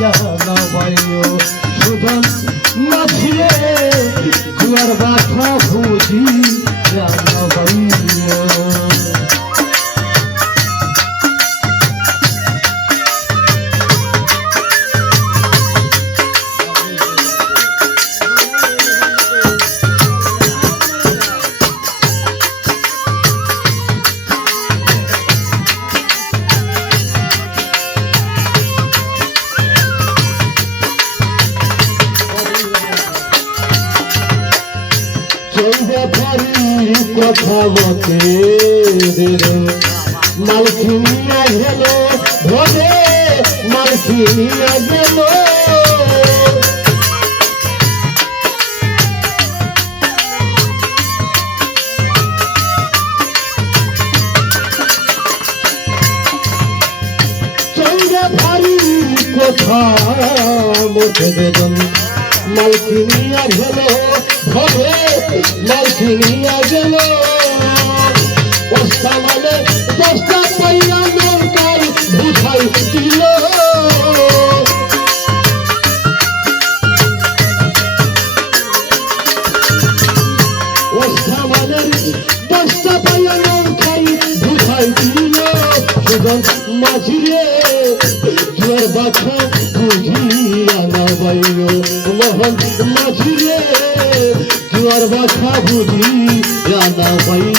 ya na vayo ব্যাপারি কথা মতে মালখিনিয়া গেল ধরে মালখিনিয়া গেল। কথা মতে মালকিনি আর হলো ঘরে মালকিনি আর গেল। বস্তা মানে বস্তা পাইয়া নৌকার বুঝাই দিল। মাঝিরে জোর বাছা বুঝিয়া না বাইর। মহল মাঝিরে জোয়ার বাসা বুঝি রাধা পাইল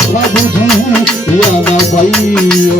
পাইও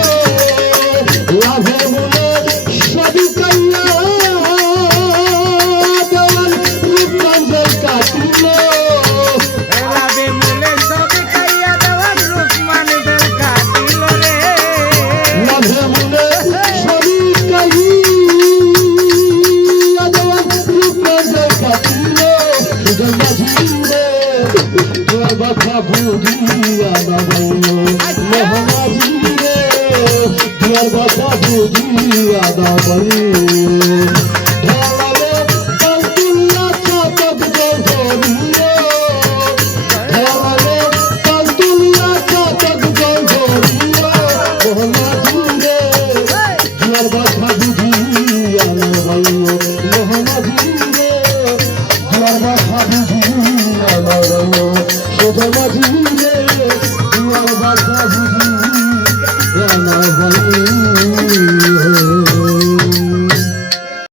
imagine